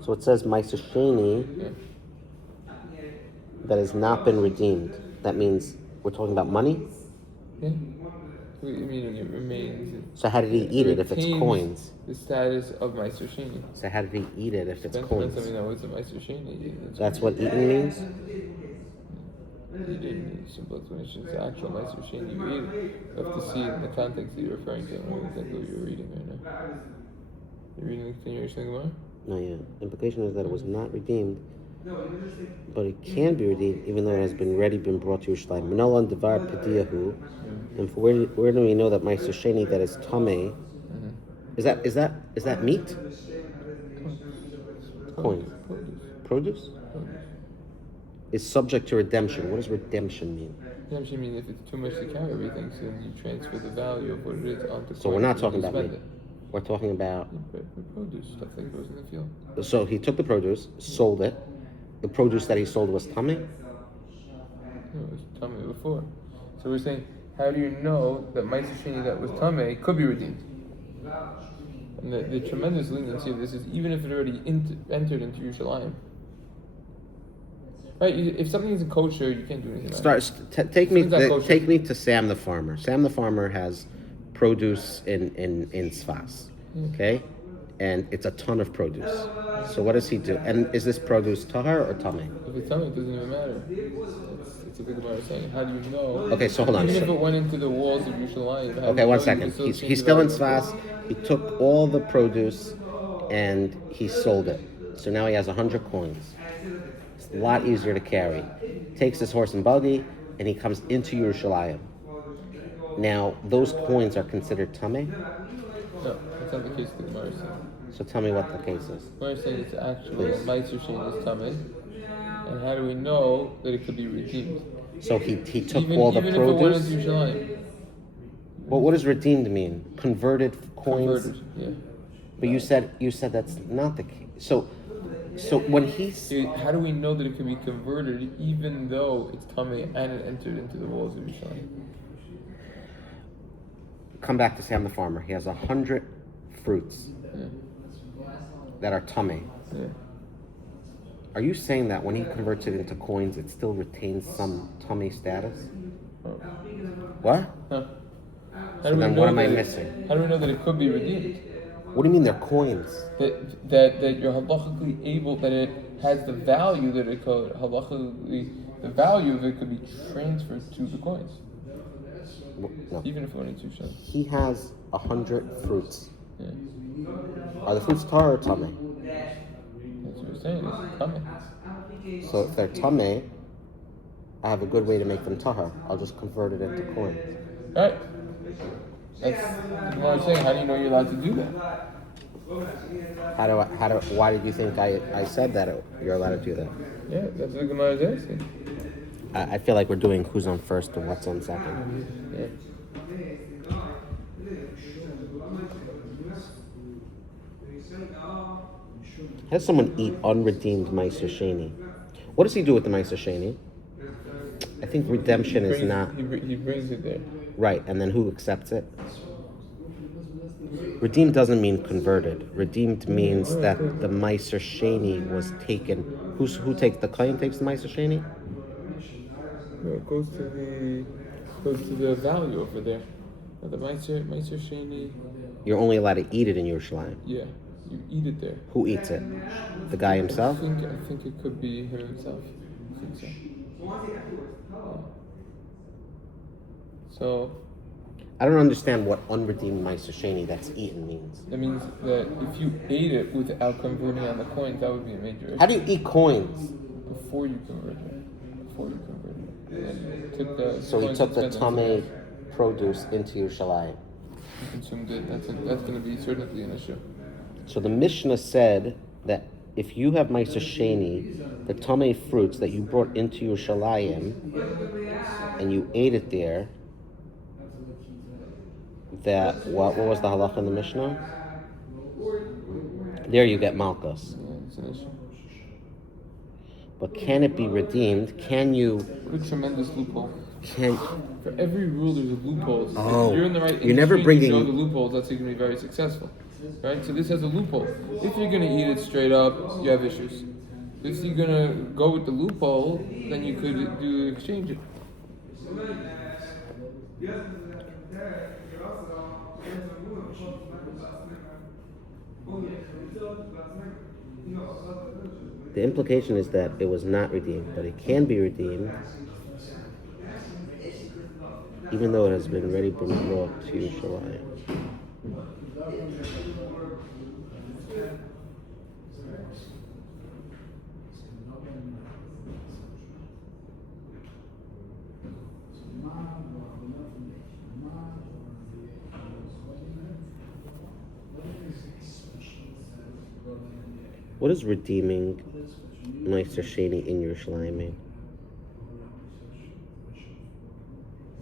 So it says Meiser Sheni Yeah. that has not been redeemed. That means we're talking about money? Yeah. Meaning it remains. So how did he eat it if it's retains coins? The status of Meiser Sheni. So how did he eat it if it's Depends coins? on something that was a Meiser Sheni. That's what eaten means? You didn't need simple explanation. It's actual Meiser Sheni. You read it. You have to see it in the context that you're referring to. I don't think what you're reading right now. You're reading the continuation of Gemara? No, yeah. Implication is that it was not redeemed, but it can be redeemed even though it has been brought to Yerushalayim. Manola and Devar Pediyahu. And for where do we know that Meiser Sheni that is Tameh? Is that meat? Coin. Produce? Is subject to redemption. What does redemption mean? Redemption means if it's too much to carry everything, so then you transfer the value of what it is onto. So we're not talking about meat. We're talking about produce, stuff that grows in the field. So he took the produce, sold it. The produce that he sold was Tameh? No, it was Tameh before. So we're saying, how do you know that Meiser Sheni that was Tameh could be redeemed? And the tremendous leniency of this is even if it already entered into Yerushalayim. Right? If something isn't kosher, you can't do anything about it. Take me to Sam the farmer. Sam the farmer has produce in Sfas, okay? And it's a ton of produce. So what does he do? And is this produce tahar or tameh? If it's tameh, it doesn't even matter. It's a big Gemara saying. How do you know? Okay, so hold on. Even if it went into the walls of Yerushalayim. Okay, 1 second. He's still in Sfas. He took all the produce and he sold it. So now he has 100 coins. It's a lot easier to carry. Takes his horse and buggy and he comes into Yerushalayim. Now, those coins are considered tameh? No, that's not the case that Gemara is saying. So tell me what the case is. Gemara is saying it's actually Meiser Sheni is tameh. And how do we know that it could be redeemed? So he took all the even produce? If it went into Yerushalayim. Well, what does redeemed mean? Converted coins? Converted, yeah. But you said that's not the case. So when how do we know that it can be converted even though it's tameh and it entered into the walls of Yerushalayim? Come back to Sam the farmer. He has 100 fruits that are tameh. Yeah. Are you saying that when he converts it into coins, it still retains some tameh status? Oh. What? Huh. So then what am I missing? How do we know that it could be redeemed? What do you mean they're coins? That you're halachically able, that it has the value that it could, halachically, the value of it could be transferred to the coins. No. Even if it went into Yerushalayim. He has 100 fruits. Yeah. Are the fruits tar or tameh? That's what we're saying, it's tameh. So if they're tameh, I have a good way to make them tahar. I'll just convert it into coins. Alright. That's what I'm saying. How do you know you're allowed to do that? Why did you think I said that you're allowed to do that? Yeah, that's what the Gemara is asking. I feel like we're doing who's on first and what's on second. Yeah. How does someone eat unredeemed Meiser Sheni? What does he do with the Meiser Sheni? I think redemption is not... He brings it there. Right, and then who accepts it? Redeemed doesn't mean converted. Redeemed means that the Meiser Sheni was taken. Who takes the Kohen takes the Meiser Sheni? No, it goes to the value over there. The Meiser Sheni. You're only allowed to eat it in Yerushalayim. Yeah, you eat it there. Who eats it? The guy himself? I think it could be him himself. I think so. So I don't understand what unredeemed Meiser Sheni that's eaten means. that means that if you ate it without converting on the coins, that would be a major issue. How do you eat coins? Before you convert it. And took the So he coins took the and spent Tameh them. produce into Yerushalayim. He consumed it. That's going to be certainly an issue. So the Mishnah said that if you have Meiser Sheni, the Tameh fruits that you brought into Yerushalayim, and you ate it there, that what was the halacha in the Mishnah? There you get Makkos. Yeah, it's an issue. But can it be redeemed? Can you? What a tremendous loophole. Can For every rule, there's a loophole. Oh, if you're in the right industry, you're never bringing- you know the loopholes. That's going to be very successful, right? So this has a loophole. If you're going to eat it straight up, you have issues. If you're going to go with the loophole, then you could do exchange it. the implication is that it was not redeemed, but it can be redeemed, even though it has been already been brought to Yerushalayim. What does redeeming Meiser Sheni in Yerushalayim mean?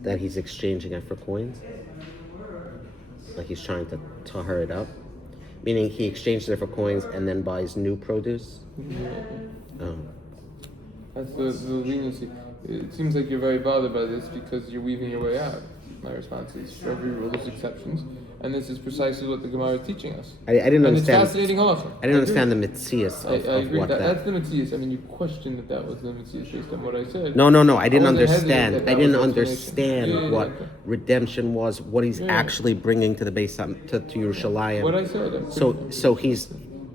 That he's exchanging it for coins? Like he's trying to tahar it up? Meaning he exchanges it for coins and then buys new produce? Oh. That's the leniency. It seems like you're very bothered by this because you're weaving your way out. My response is, for every rule there's exceptions, and this is precisely what the Gemara is teaching us. I didn't and understand. It's fascinating halacha. I didn't understand the mitzias I of agree. what That's the mitzias. I mean, you questioned that was the mitzias based on what I said. No. I didn't wasn't hesitant understand. that I didn't was the understand explanation. what Okay. redemption was, what he's actually bringing to the base to Yerushalayim. What I said. So he's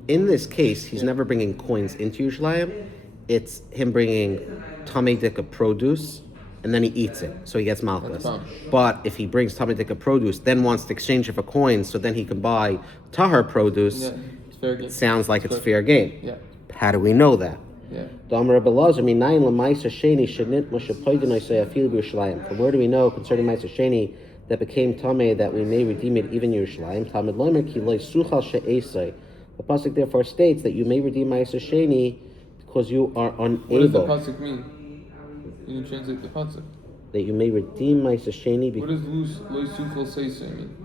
in this case. He's never bringing coins into Yerushalayim. It's him bringing Tameh Dika produce, and then he eats it, so he gets malchus. But if he brings Tameh Dika produce, then wants to exchange it for coins, so then he can buy tahar produce. Yeah, it's fair game. It sounds like it's good. fair game. Yeah. How do we know that? Yeah. From where do we know concerning Meiser Sheni that became Tameh that we may redeem it even Yerushalayim? Talmud Lomer ki loy suchal she'esai. The pasuk therefore states that you may redeem Meiser Sheni because you are unable. What does the pasuk mean? You didn't translate the pasuk. That you may redeem Meiser Sheni. What does loy suchal seisai mean?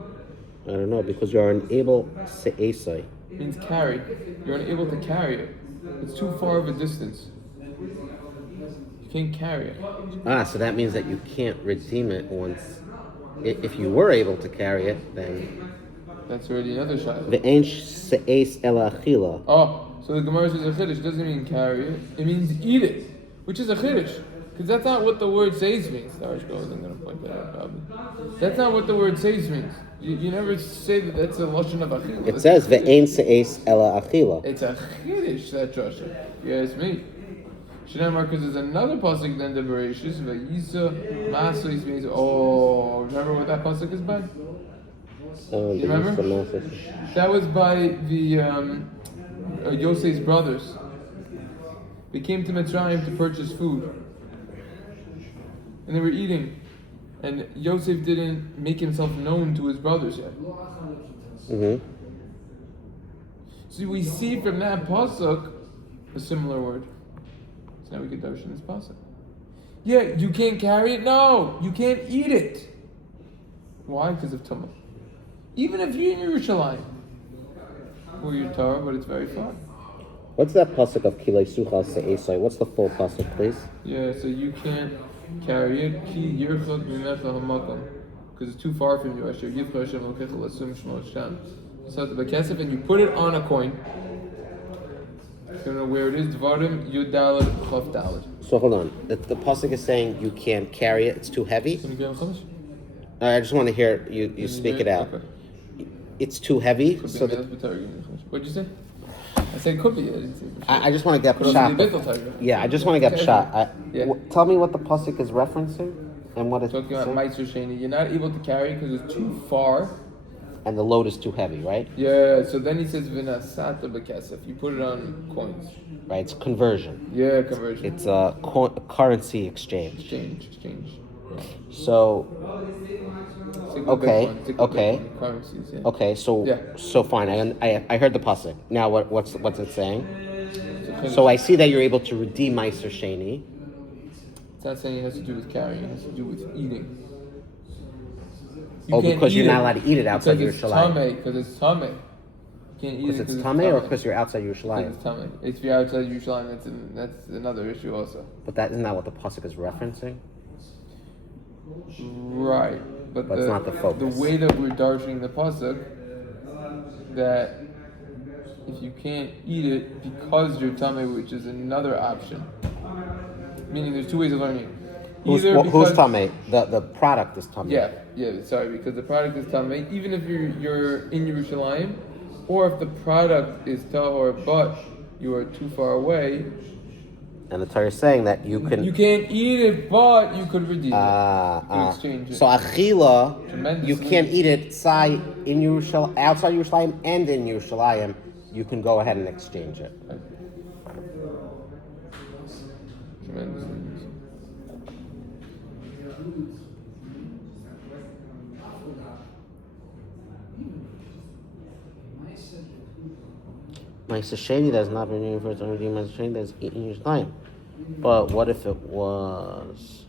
I don't know, because you are unable se'esai. It means carry. You're unable to carry it. It's too far of a distance. You can't carry it. So that means that you can't redeem it once. If you were able to carry it, then That's already another shot. ve'en se'es ela achila. Oh, so the Gemara says a chiddush doesn't mean carry it. It means eat it, which is a chiddush. Because that's not what the word says means. Darshko isn't going to point that out probably. That's not what the word says means. You never say that that's a lashon of achila. It says ve'en se'es ela achila. It's a chiddush, that Joshua. You ask me. Shnei Marcus is another pasuk than the Bereshis. Vayisa Masos means. Oh, remember what that pasuk is by? Oh, You remember? That was by the Yosef's brothers. They came to Mitzrayim to purchase food, and they were eating, and Yosef didn't make himself known to his brothers yet. Mm-hmm. So we see from that pasuk a similar word. So now we get darshan this pasuk. Yeah, you can't carry it. No, you can't eat it. Why? Because of tumah. Even if you're in Yerushalayim, or your Torah, but it's very far. What's that pasuk of Kilei Suchal Se'esai? What's the full pasuk, please? Yeah, so you can't carry it. Ki yirchot mimecha hamakom, because it's too far from you. Asher yivcha Hashem lokecha lasum shmo Hashem. So the bekesef, and you put it on a coin. You don't know where it is. Dvarim Yud Daled Chav Daled. So hold on. The pasuk is saying you can't carry it. It's too heavy. I just want to hear you speak it out. Okay. It's too heavy. So what'd you say? I said could be. I just want to get shot. Yeah, I just want to get shot. Tell me what the pasuk is referencing and what it's talking about Meiser Sheni. You're not able to carry because it's too far. And the load is too heavy, right? Yeah, so then he says Vinasata Bekesef. You put it on coins. Right, it's conversion. Yeah, conversion. It's a currency exchange. Exchange. Yeah. So, okay. Currencies, yeah. Okay, so fine. I heard the pasuk. Now what's it saying? So I see that you're able to redeem Meiser Sheni. It's not saying it has to do with carrying. It has to do with eating. Because you're not allowed to eat it outside Yerushalayim. Because it's Tameh. You can't eat it because it's Tameh, or because you're outside Yerushalayim? It's Tameh. If you're outside Yerushalayim, that's another issue also. But isn't that what the pasuk is referencing? Right. But it's not the focus. The way that we're darshaning the pasuk, that if you can't eat it because you're Tameh, which is another option. Meaning there's two ways of learning. Who's Tameh? The product is Tameh. Yeah, sorry, because the product is Tameh, even if you're in Yerushalayim, or if the product is Tahor, but you are too far away. And the Torah is saying that you can't eat it, but you could redeem it. Exchange it. So achila, you can't eat it outside Yerushalayim and in Yerushalayim. You can go ahead and exchange it. Right. Tremendous. Meiser Sheni that has not been referred to redeem Meiser Sheni that is eaten in Yerushalayim. But what if it was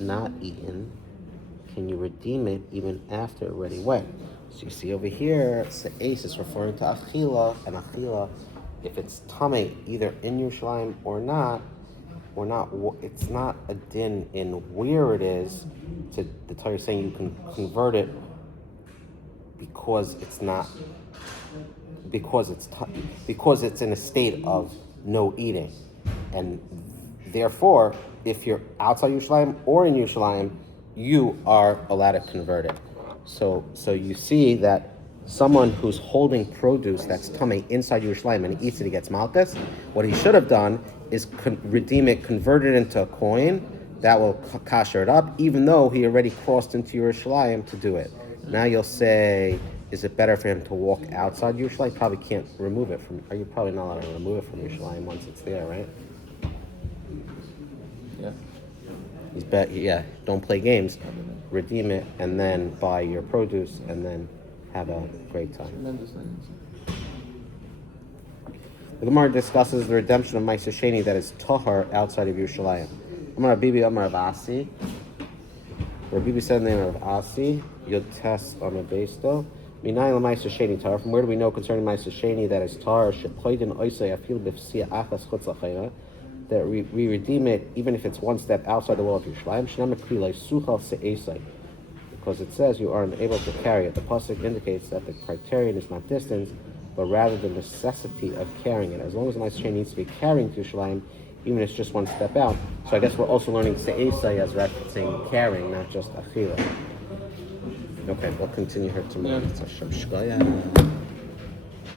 not eaten? Can you redeem it even after it already went? So you see over here, Se'es is referring to Achila, and Achila, if it's Tameh, either in Yerushalayim or not, it's not a din in where it is. The Torah is saying you can convert it because it's in a state of no eating, and therefore, if you're outside Yerushalayim or in Yerushalayim, you are allowed to convert it. So you see that someone who's holding produce that's coming inside Yerushalayim and he eats it, he gets Makkos. What he should have done is redeem it, convert it into a coin that will kasher it up, even though he already crossed into Yerushalayim to do it. Now you'll say, is it better for him to walk outside Yerushalayim? Probably can't remove it from. Are you probably not allowed to remove it from Yerushalayim once it's there, right? Yeah. Don't play games. Redeem it and then buy your produce and then have a great time. Tremendous things. The Gemara discusses the redemption of Meiser Sheni that is tahar outside of Yerushalayim. Amar Bibi, Amar Avasi. Where Bibi said the name of Asi, Yod Test on the base though. Minayin Meiser Sheni tahar. From where do we know concerning Meiser Sheni that is tahar? Shepoidin oisay afil b'fsia achas chutz lachayna. That we redeem it even if it's one step outside the wall of Yerushalayim. Shnam ekrilay suchal se'esay. Because it says you are unable to carry it. The pasuk indicates that the criterion is not distance, but rather the necessity of carrying it. As long as the Meiser Sheni needs to be carrying to Yerushalayim, even if it's just one step out. So I guess we're also learning se'esay as referencing carrying, not just achila. Okay, we'll continue here tomorrow. Yeah.